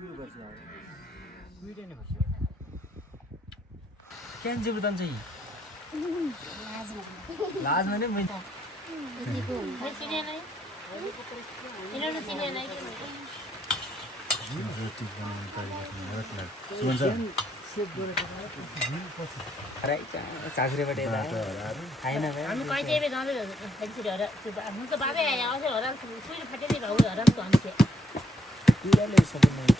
कुहिरो गर्छ कुहिरो नै बस्यो केन जिब्रुदान चाहिँ लाजमा नै मैले रोटी बनाउनु पर्यो सासरेबाट हामी कहिले जाँदै मुख बाबे आउँछ हराल सुई फाटेरै भाउ हरालको अन्त्य पिराले सबै मैले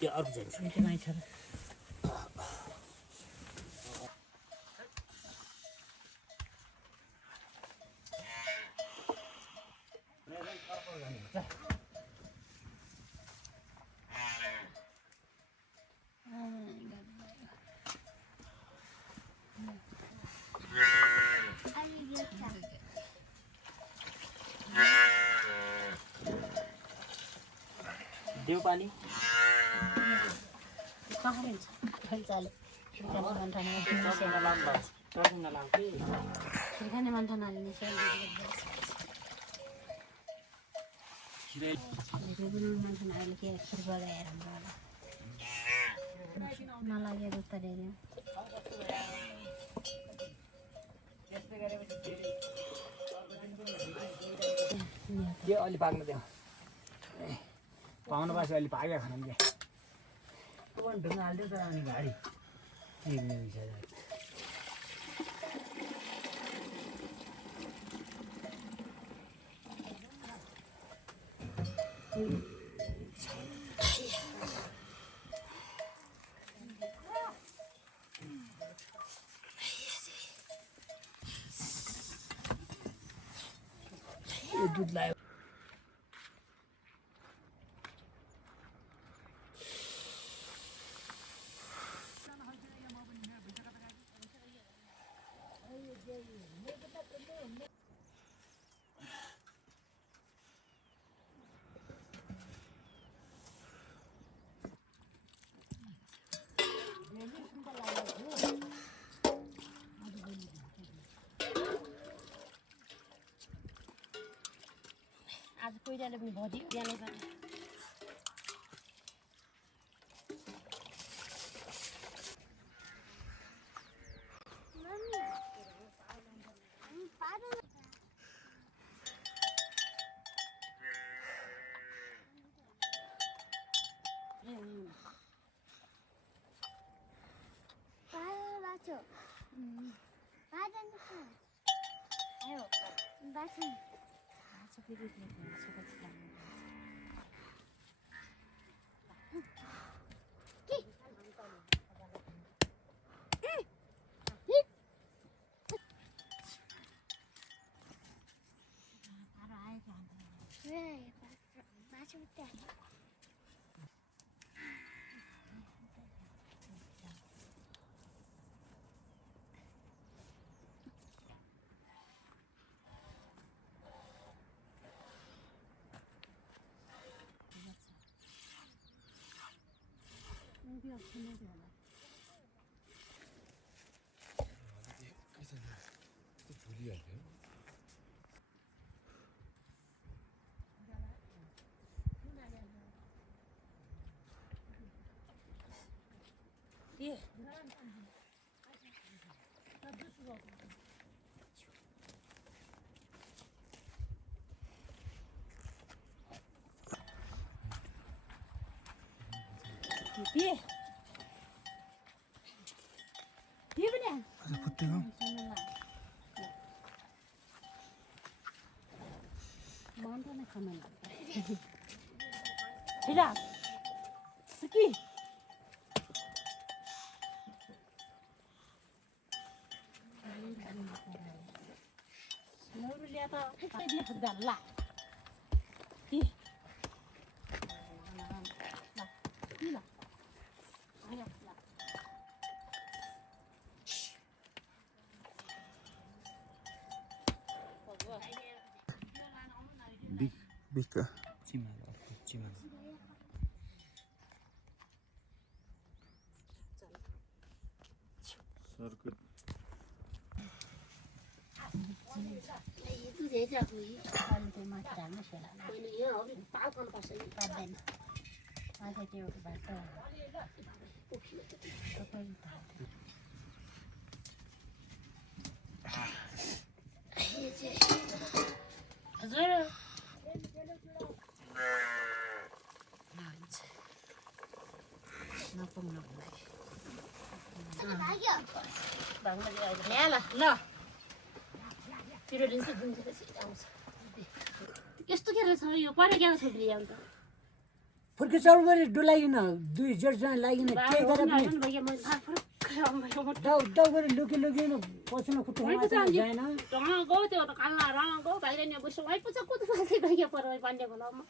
त्यो अर्को जान्छ देउपाली के अलि पाक्नु त्यो पाउनु पास अलि पाक्यो खाना क्या ढुङ्गा हाल्दै त अनि गाडी दुध लाग्यो आज कोइराले पनि भोलि बिहानै पनि Tidak. Seki. Lalu lihat apa dia bergalak. Ih. Lah. Ayo. बिक सरको यस्तो खेर छ यो पढे क्या छ नि अन्त फुर्के चौड गरी डुलाइकिन 2 जडसँग लागिन के गरे पनि दौ गरी लुकिन पछिन खुट्टा जाएन रङको त्यो त काला रङको भाइले नि बस्यो वाइ पुछ कुद फासे गयो पर पाण्डे खोलामा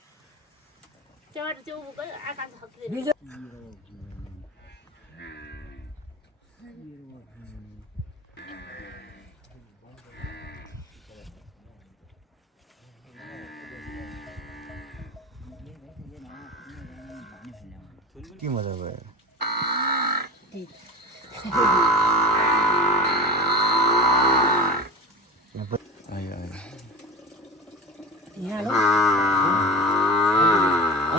त्यबाट त्यो आकाश हक्किले के मजा भयो आयो यहाँ लो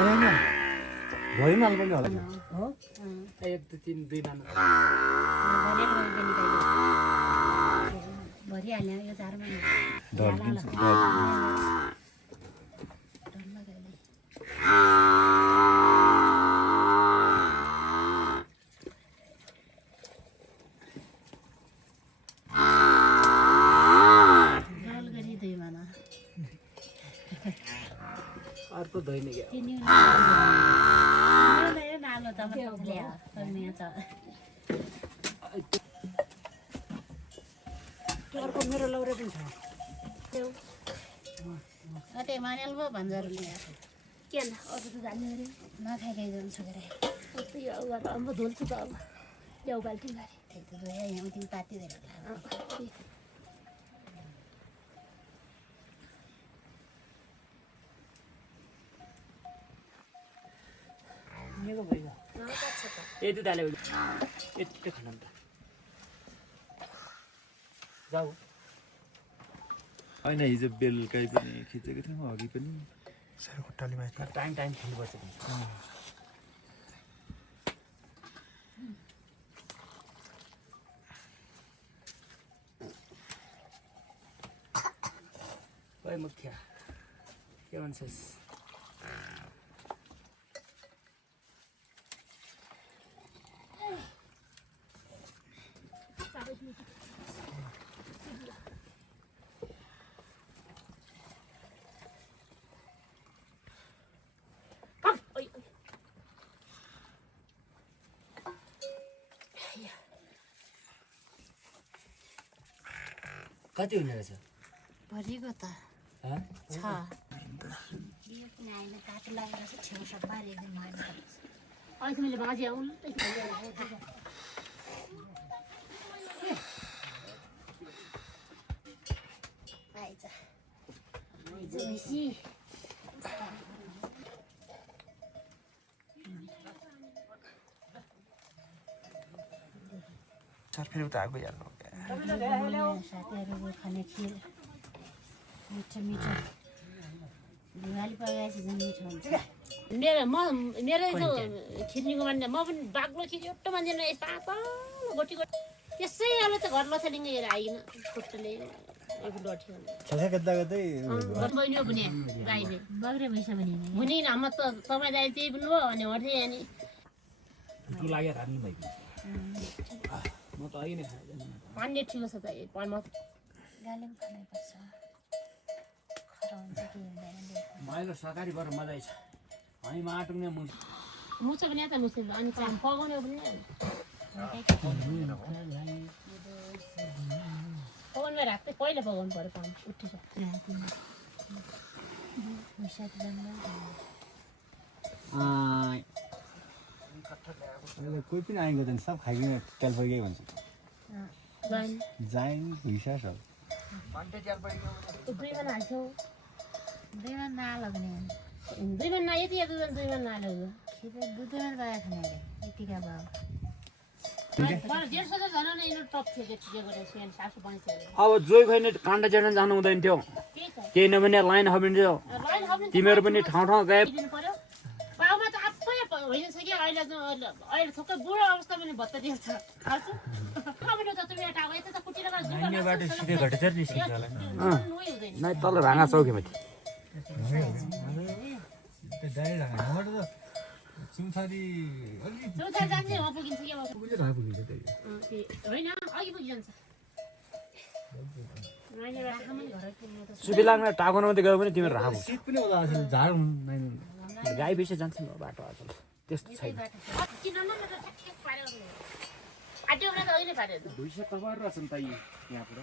हैन भइमाल पनि होला हो 1 2 3 2 मान भरिहाल्यो यो 4 महिना डल्किन्छ अर्को धोइने के नालो त ल्या पर्ने छ अर्को मेरो लौरे पनि छ त्यो अटे मानेल भो भन्जर ल्या के न अझ त जान्ने रे नखाइकै जान्छु गरे त्यो यो अब अम्बो धुल्छु त अब ल्याउ बाल्टी गरे त्यही त यहाँ तिमी पातिदैन मेरो भइगा यति ताले यति खनम त जाऊ होइन हिजो बेलुकै पनि खिचेको थियौँ अघि पनि साह्रो खुट्टाले माथि टाइम खेल्नुपर्छ ओइ मुखिया के भन्छस् कति हुने रहेछ भरिको त छ यो पनि आएन काटो लागेर चाहिँ छेउ सबै एकदम मार्नु पर्छ अहिले मैले बाजे उल्टै आइज बेसी चार फेरि उता आगो हाल्नु साथीहरू खाने खिर मिठो मिठो दिवाली पकाएपछि झन् मिठो हुन्छ मेरो खिर्नीको मान्छे म पनि बाग्लो खिर एउटा मान्छे पातलो गोटी गोटी त्यसै अब त घर लथालिङ्ग हेरेर आइकन खुट्टाले बहिनी पनि गाईले बग्रे भइसक्यो भने हुने हम त तपाईँ दाइ त्यही पनि भयो भने हट्थे अनि लागेर हाल्नु भएको म त अहिले खाँदैन पानी ठिक छ त पानी गाली पनि खानुपर्छ मैले सरकारी गरेर मजा छ हामी माटुङ मुछ पनि त मुछ अनि पकाउने पनि पकाउनुमा राख्दै पहिला पकाउनु पर्यो काम उठिन्छ कोही पनि आएको छैन सब खाइकन तेल फर्कै भन्छ जाइन भुइसा सब दुईजना हाल्छौ दुईमा नलग्ने दुईमा ना यति यति दुईमा नलग्यो खिचेर दुधैमा गएर खाने अरे यतिका भाउ मलाई 150 जना नै यिनीहरू टप थियो के गरेर सेन सासु पनि थियो अब जोइ खैने काण्ड चढ्न जानु हुँदैन थियो के छ केही नभने लाइन हबिन्थ्यो लाइन हब्ने तिमीहरू पनि ठाउँ ठाउँ गए दिनु पर्यो पाउमा त आफै भइसक्यो अहिले थोकै बुढो अवस्था पनि भत्ता दिन्छ खासु खाबेन त तिमी टाको यता त कुटिएर गएर जुगा बाटो सिधै घटेर निस्किन्छ होला नुइ हुँदैन नै तल भाङा चौकीमाथि त्यो डाइरेक्ट हामीबाट त सुमथारी अलि सुधा जान्छ म पुगिन्छ के पुगिन्छ कहाँ पुगिन्छ त्यही होइन अघि पुगिन्छ नानी राख्नु घर किन्नु त सुबी लाग्न टाउको नमात्रै गयो भने तिमीहरू राख सिट पनि होला अझ झाड हुँदैन गाई बेसी जान्छ नि बाटो आज त्यस्तो छैन किन न त ठ्याक पारेर आट्यो भने त अहिले पारेर 200 तबार रहेछ नि त यहाँबाट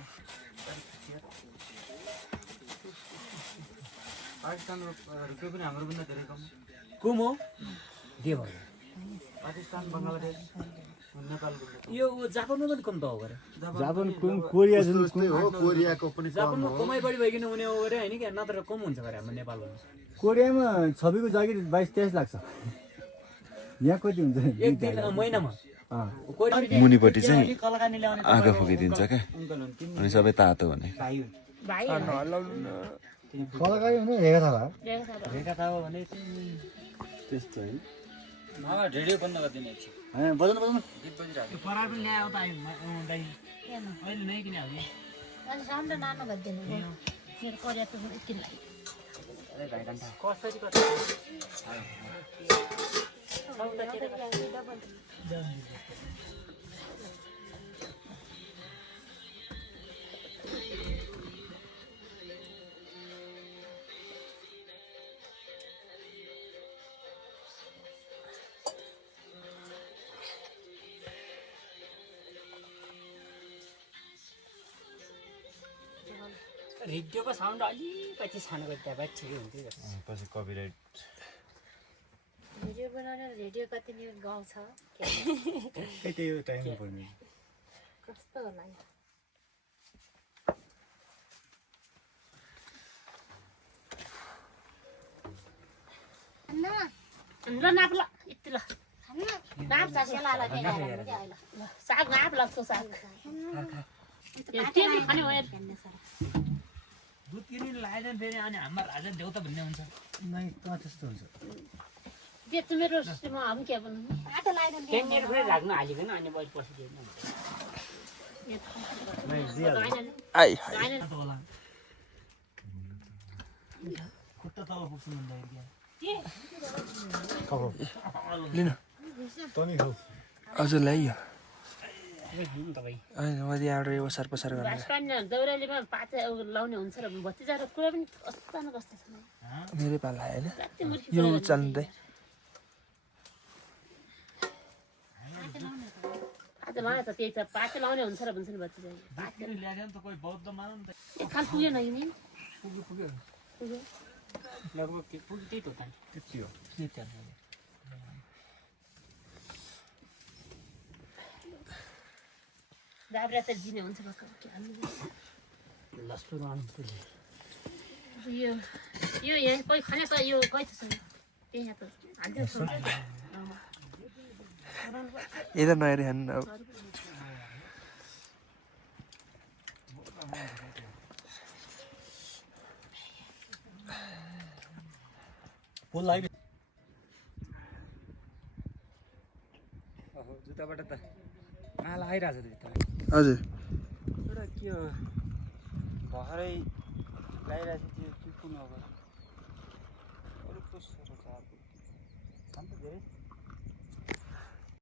पाकिस्तान रुपियाँ पनि हाम्रो भन्दा धेरै कम कुम हो के भयो पाकिस्तान बङ्गलादेश नेपाल यो जापानमा पनि कम त हो गरे जापान कुन कोरिया जुन हो कोरियाको पनि जापानमा कमाइ बढी भइकन हुने हो गरे होइन कि नत्र कम हुन्छ गरे हाम्रो नेपालमा कोरियामा छविको जागिर 22-23 लाग्छ यहाँ कति हुन्छ एक दिन महिनामा मुनिपट्टि चाहिँ कलाकानी ल्याउने आँखा फुकिदिन्छ क्या अनि सबै तातो भने भाइ कलाकारी हुनु हेरेको थाहा भयो रेखा थाहा हो भने त्यस्तो है मामा रेडियो बन्द गरिदिने एकछिन हैन बजाउनु बजाउनु गीत बजिरहेको परा पनि ल्यायो त दाइ अहिले नै किन हाल्ने अनि सानो नानो गरिदिनु मेरो कोरिया त किन लाग्यो कसरी रेडियोको साउन्ड अलिकति सानो गरी त्यहाँ ठिकै हुन्थ्यो पछि कपिराइट भिडियो बनाउन रेडियो कति मिनट गाउँछ त्यही हो टाइम पर्ने कस्तो होला ल नाप ल यति ल नाप साग साग नाप लाग्छ साग के खाने हो दुध किनेर लगाइदियो फेरि अनि हाम्रो राजा देउता भन्ने हुन्छ नै कहाँ त्यस्तो हुन्छ के त मेरो सिस्टममा हम के भन्नु आटा लगाइदिनु टेन्डर फेरि राख्न हालिकन अनि पछि पसिदिनु आइ होला खुट्टा तल पुग्छ लिन तनी खाऊ अझ ल्याइयो तपाईँ होइन म यहाँबाट यो ओसार पसार गर्ने बासपानी दौरालीमा पाते लाउने हुन्छ र भतिजा र कुरा पनि कस्तो न कस्तो छ मेरै पाला होइन कति मुर्खी यो चल्दै आज लाने त त्यही त पाते लाउने हुन्छ र भन्छ नि भतिजा पाते ल्याएर त कोही बौद्ध मानौँ त एक खाल पुग्यो न नि पुग्यो पुग्यो लगभग पुग्यो त्यही त हो त त्यति हो जाब्रा त दिने हुन्छ भक्क के हाल्नु लस्टो गर्नु यो यो यहाँ कोही खाने त यो कोही छ त्यही त हाल्दै यता नहेरी हान्नु अब पोल लाग्यो जुत्ताबाट त माला आइरहेछ त हजुर एउटा के हो भर्खरै लगाइरहेको थियो त्यो कुन हो अरू कस्तो छ अब धेरै